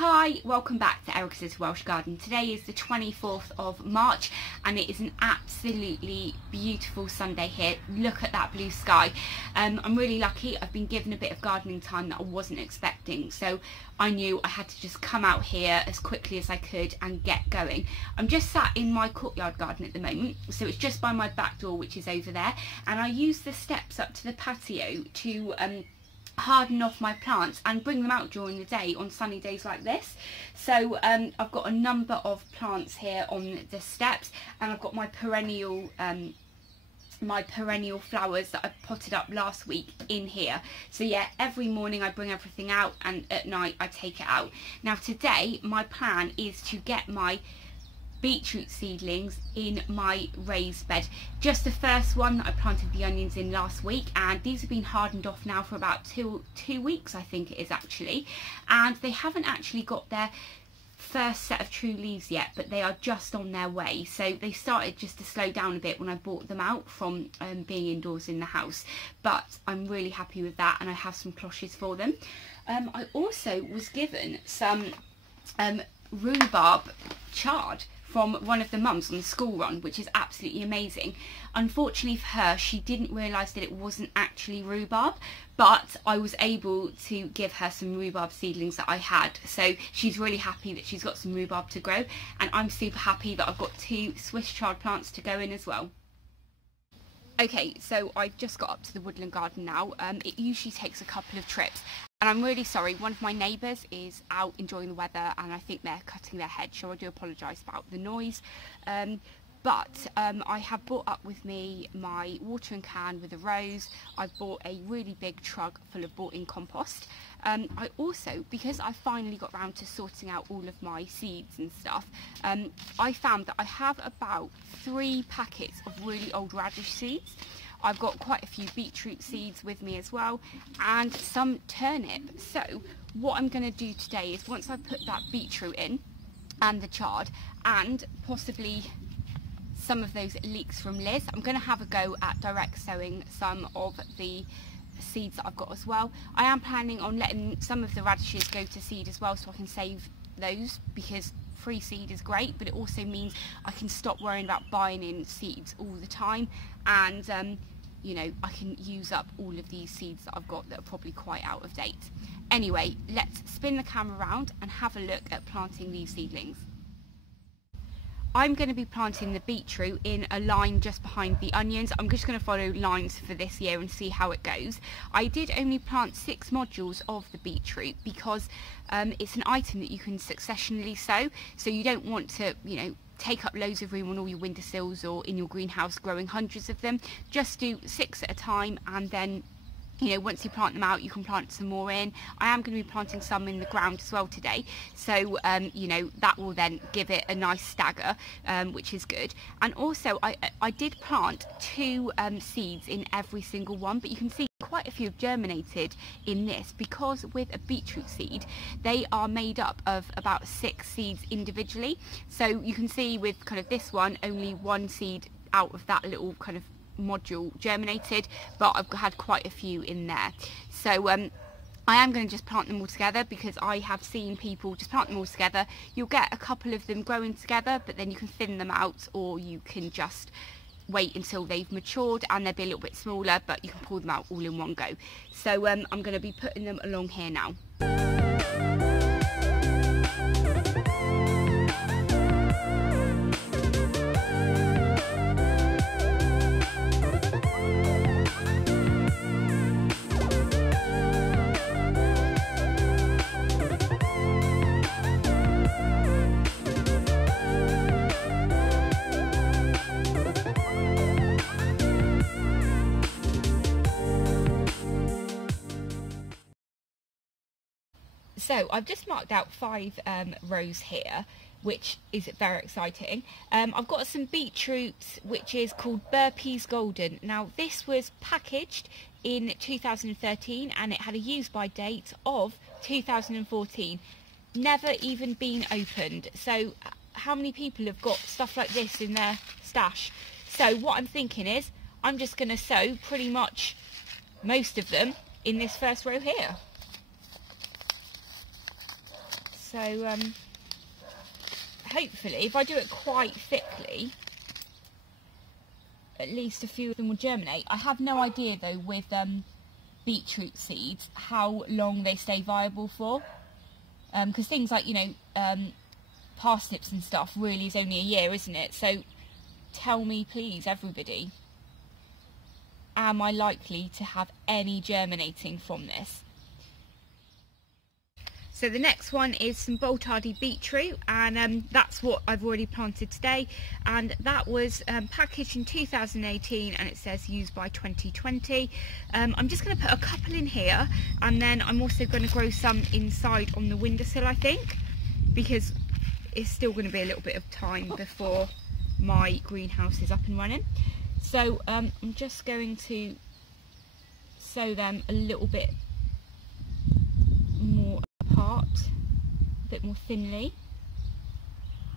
Hi, welcome back to Erica's Welsh Garden. Today is the 24th of March and it is an absolutely beautiful Sunday here. Look at that blue sky. I'm really lucky. I've been given a bit of gardening time that I wasn't expecting, so I knew I had to just come out here as quickly as I could and get going. I'm just sat in my courtyard garden at the moment, so it's just by my back door, which is over there, and I use the steps up to the patio to harden off my plants and bring them out during the day on sunny days like this. So I've got a number of plants here on the steps, and I've got my perennial flowers that I potted up last week in here. So yeah, every morning I bring everything out and at night I take it out. Now today my plan is to get my beetroot seedlings in my raised bed. Just the first one that I planted the onions in last week, and these have been hardened off now for about two weeks, I think it is actually, and they haven't actually got their first set of true leaves yet, but they are just on their way. So they started just to slow down a bit when I brought them out from being indoors in the house, but I'm really happy with that, and I have some cloches for them. I also was given some rhubarb chard from one of the mums on the school run, which is absolutely amazing. Unfortunately for her, she didn't realise that it wasn't actually rhubarb, but I was able to give her some rhubarb seedlings that I had, so she's really happy that she's got some rhubarb to grow, and I'm super happy that I've got 2 Swiss chard plants to go in as well. Okay, so I've just got up to the woodland garden now. It usually takes a couple of trips, and I'm really sorry, one of my neighbours is out enjoying the weather and I think they're cutting their hedge, so I do apologise about the noise. But I have brought up with me my watering can with a rose. I've bought a really big trug full of bought-in compost. I also, because I finally got round to sorting out all of my seeds and stuff, I found that I have about 3 packets of really old radish seeds. I've got quite a few beetroot seeds with me as well, and some turnip. So what I'm going to do today is, once I put that beetroot in and the chard and possibly some of those leeks from Liz, I'm going to have a go at direct sowing some of the seeds that I've got as well. I am planning on letting some of the radishes go to seed as well, so I can save those, because free seed is great, but it also means I can stop worrying about buying in seeds all the time, and you know, I can use up all of these seeds that I've got that are probably quite out of date. Anyway, let's spin the camera around and have a look at planting these seedlings. I'm going to be planting the beetroot in a line just behind the onions. I'm just going to follow lines for this year and see how it goes. I did only plant 6 modules of the beetroot because it's an item that you can successionally sow, so you don't want to, you know, take up loads of room on all your windowsills or in your greenhouse growing hundreds of them. Just do 6 at a time, and then, you know, once you plant them out, you can plant some more in. I am going to be planting some in the ground as well today, so you know, that will then give it a nice stagger, which is good. And also I did plant 2 seeds in every single one, but you can see quite a few have germinated in this, because with a beetroot seed they are made up of about 6 seeds individually. So you can see with kind of this one, only 1 seed out of that little kind of module germinated, but I've had quite a few in there. So I am going to just plant them all together, because I have seen people just plant them all together. You'll get a couple of them growing together, but then you can thin them out, or you can just wait until they've matured and they'll be a little bit smaller, but you can pull them out all in one go. So I'm going to be putting them along here now. So I've just marked out 5 rows here, which is very exciting. I've got some beetroot, which is called Burpees Golden. Now this was packaged in 2013 and it had a use by date of 2014. Never even been opened. So how many people have got stuff like this in their stash? So what I'm thinking is, I'm just going to sow pretty much most of them in this first row here. So hopefully if I do it quite thickly, at least a few of them will germinate. I have no idea though with beetroot seeds how long they stay viable for, because things like, you know, parsnips and stuff really is only a year, isn't it? So tell me please, everybody, am I likely to have any germinating from this? So the next one is some Boltardy beetroot, and that's what I've already planted today, and that was packaged in 2018 and it says used by 2020. I'm just going to put a couple in here, and then I'm also going to grow some inside on the windowsill, I think, because it's still going to be a little bit of time before my greenhouse is up and running. So I'm just going to sow them a little bit more apart, a bit more thinly.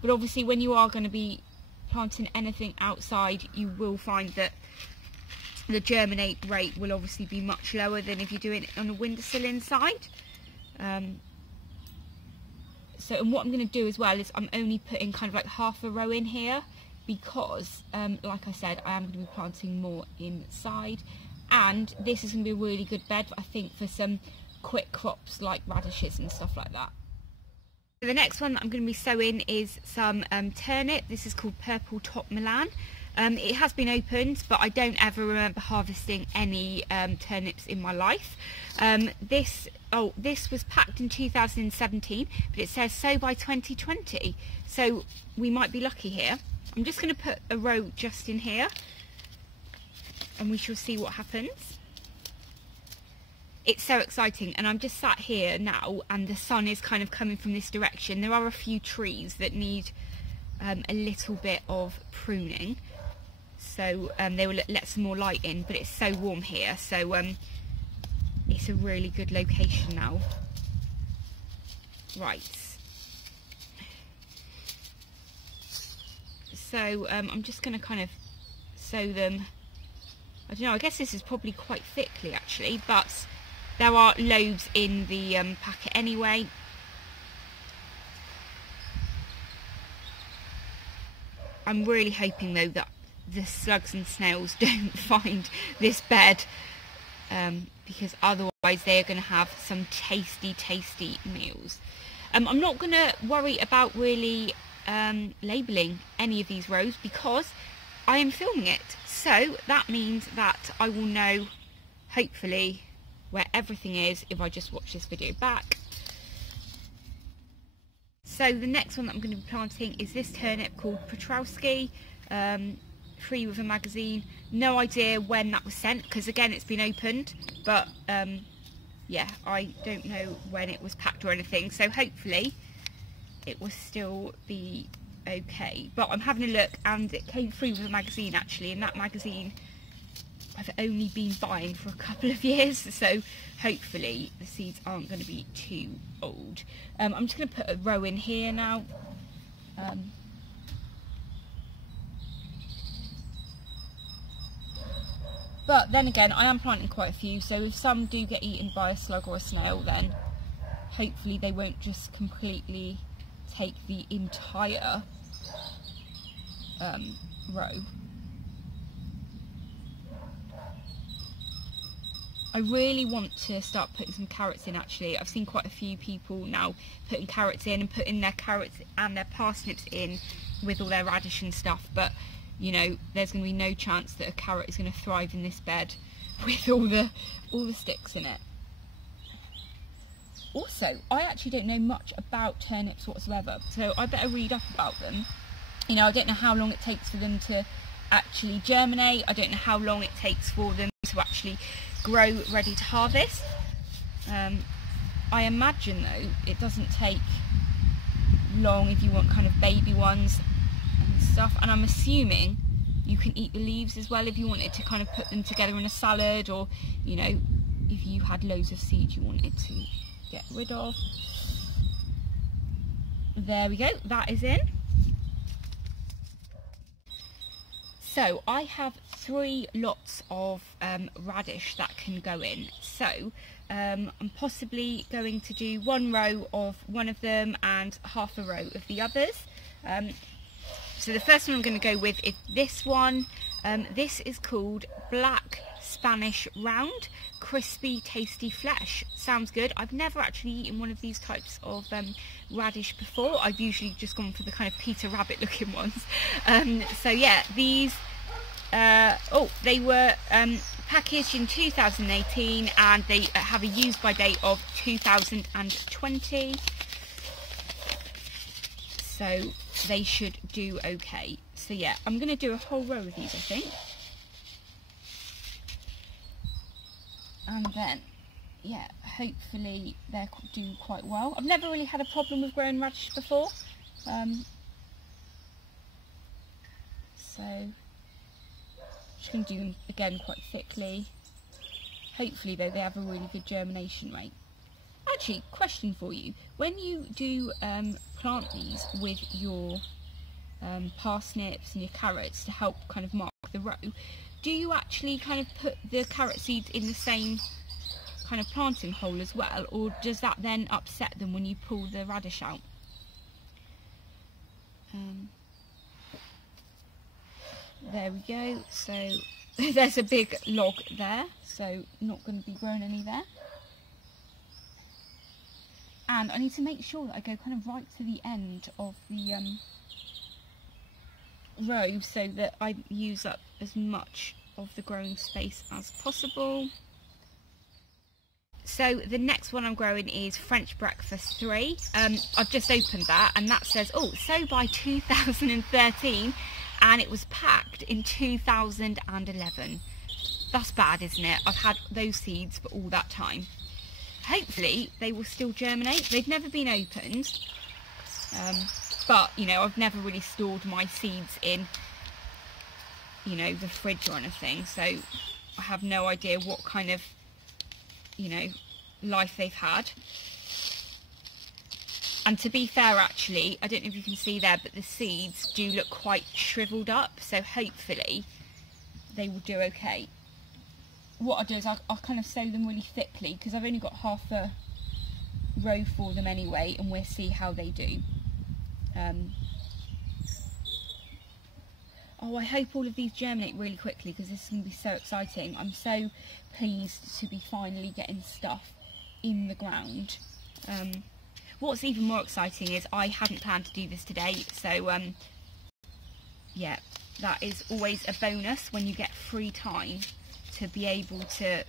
But obviously when you are going to be planting anything outside, you will find that the germinate rate will obviously be much lower than if you're doing it on a windowsill inside. So, and what I'm going to do as well is I'm only putting kind of like half a row in here, because like I said, I am going to be planting more inside, and this is going to be a really good bed, I think, for some quick crops like radishes and stuff like that. So the next one that I'm going to be sowing is some turnip. This is called Purple Top Milan. It has been opened, but I don't ever remember harvesting any turnips in my life. This was packed in 2017, but it says sow by 2020, so we might be lucky here. I'm just going to put a row just in here, and we shall see what happens. It's so exciting, and I'm just sat here now and the sun is kind of coming from this direction. There are a few trees that need a little bit of pruning, so they will let some more light in, but it's so warm here, so it's a really good location now. Right, so I'm just going to kind of sow them, I don't know, I guess this is probably quite thickly actually, but there are loads in the packet anyway. I'm really hoping though that the slugs and snails don't find this bed, because otherwise they are going to have some tasty meals. I'm not going to worry about really labelling any of these rows because I am filming it, so that means that I will know hopefully where everything is if I just watch this video back. So the next one that I'm going to be planting is this turnip called Potao, free with a magazine. No idea when that was sent, because again it's been opened, but yeah, I don't know when it was packed or anything, so hopefully it will still be okay. But I'm having a look and it came free with a magazine actually, and that magazine I've only been buying for a couple of years, so hopefully the seeds aren't going to be too old. I'm just going to put a row in here now. But then again, I am planting quite a few, so if some do get eaten by a slug or a snail, then hopefully they won't just completely take the entire row. I really want to start putting some carrots in actually. I've seen quite a few people now putting carrots in and putting their carrots and their parsnips in with all their radish and stuff, but you know, there's going to be no chance that a carrot is going to thrive in this bed with all the sticks in it. Also, I actually don't know much about turnips whatsoever, so I better read up about them. You know, I don't know how long it takes for them to actually germinate. I don't know how long it takes for them to actually grow ready to harvest. I imagine though it doesn't take long if you want kind of baby ones and stuff, and I'm assuming you can eat the leaves as well if you wanted to kind of put them together in a salad, or you know, if you had loads of seeds you wanted to get rid of. There we go, that is in. So I have 3 lots of radish that can go in. So I'm possibly going to do 1 row of one of them and half a row of the others. So the first one I'm going to go with is this one. This is called Black Spanish Round, crispy tasty flesh. Sounds good. I've never actually eaten one of these types of radish before. I've usually just gone for the kind of Peter Rabbit looking ones. So yeah, these they were packaged in 2018 and they have a use by date of 2020, so they should do okay. So yeah, I'm going to do a whole row of these, I think. And then, yeah, hopefully they'll do quite well. I've never really had a problem with growing radish before. So, just going to do them again quite thickly. Hopefully though, they have a really good germination rate. Actually, question for you. When you do plant these with your parsnips and your carrots to help kind of mark the row, do you actually kind of put the carrot seeds in the same kind of planting hole as well, or does that then upset them when you pull the radish out? There we go. So there's a big log there, so not going to be growing any there. And I need to make sure that I go kind of right to the end of the row so that I use up as much of the growing space as possible. So the next one I'm growing is French Breakfast 3. I've just opened that and that says, oh, so by 2013, and it was packed in 2011. That's bad, isn't it? I've had those seeds for all that time. Hopefully they will still germinate. They've never been opened, but you know, I've never really stored my seeds in, you know, the fridge or anything, so I have no idea what kind of, you know, life they've had. And to be fair, actually, I don't know if you can see there, but the seeds do look quite shriveled up, so hopefully they will do okay. What I'll do is I'll kind of sow them really thickly, because I've only got half a row for them anyway, and we'll see how they do. Oh, I hope all of these germinate really quickly, because this is going to be so exciting. I'm so pleased to be finally getting stuff in the ground. What's even more exciting is I hadn't planned to do this today, so yeah, that is always a bonus when you get free time to be able to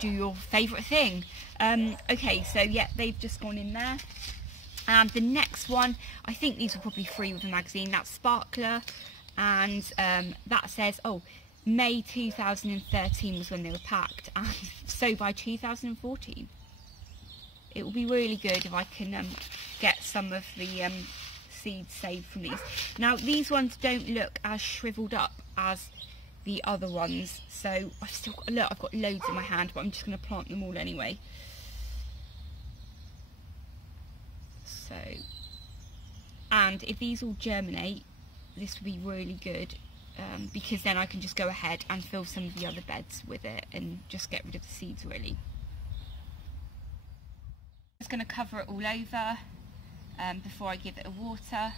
do your favourite thing. Okay, so yeah, they've just gone in there. And the next one, I think these were probably free with the magazine, that's Sparkler, and that says, oh, May 2013 was when they were packed, and so by 2014. It will be really good if I can get some of the seeds saved from these. Now, these ones don't look as shriveled up as the other ones, so I've still got, look, I've got loads in my hand, but I'm just going to plant them all anyway. So, and if these all germinate, this would be really good, because then I can just go ahead and fill some of the other beds with it and just get rid of the seeds, really. I'm just going to cover it all over before I give it a water.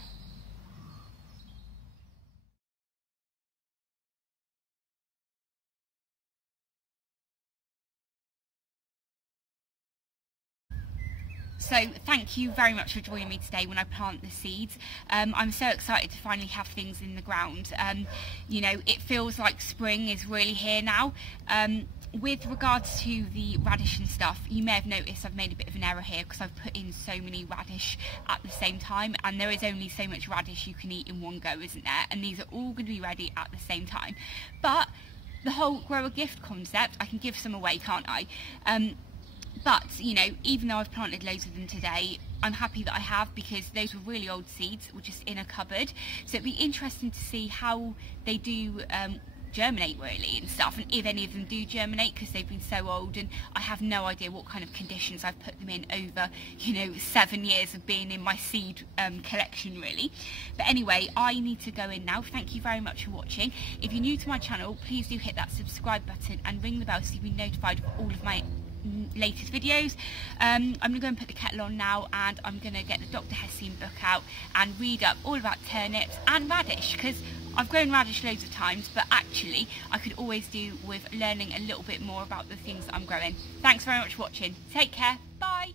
So thank you very much for joining me today when I plant the seeds. I'm so excited to finally have things in the ground. You know, it feels like spring is really here now. With regards to the radish and stuff, you may have noticed I've made a bit of an error here because I've put in so many radish at the same time, and there is only so much radish you can eat in one go, isn't there? And these are all going to be ready at the same time. But the whole grow a gift concept, I can give some away, can't I? But, you know, even though I've planted loads of them today, I'm happy that I have, because those were really old seeds that were just in a cupboard. So it'd be interesting to see how they do germinate really and stuff, and if any of them do germinate, because they've been so old and I have no idea what kind of conditions I've put them in over, you know, 7 years of being in my seed collection really. But anyway, I need to go in now. Thank you very much for watching. If you're new to my channel, please do hit that subscribe button and ring the bell so you'll be notified of all of my latest videos. I'm going to go and put the kettle on now, and I'm going to get the Dr. Hessian book out and read up all about turnips and radish, because I've grown radish loads of times, but actually I could always do with learning a little bit more about the things that I'm growing. Thanks very much for watching. Take care. Bye.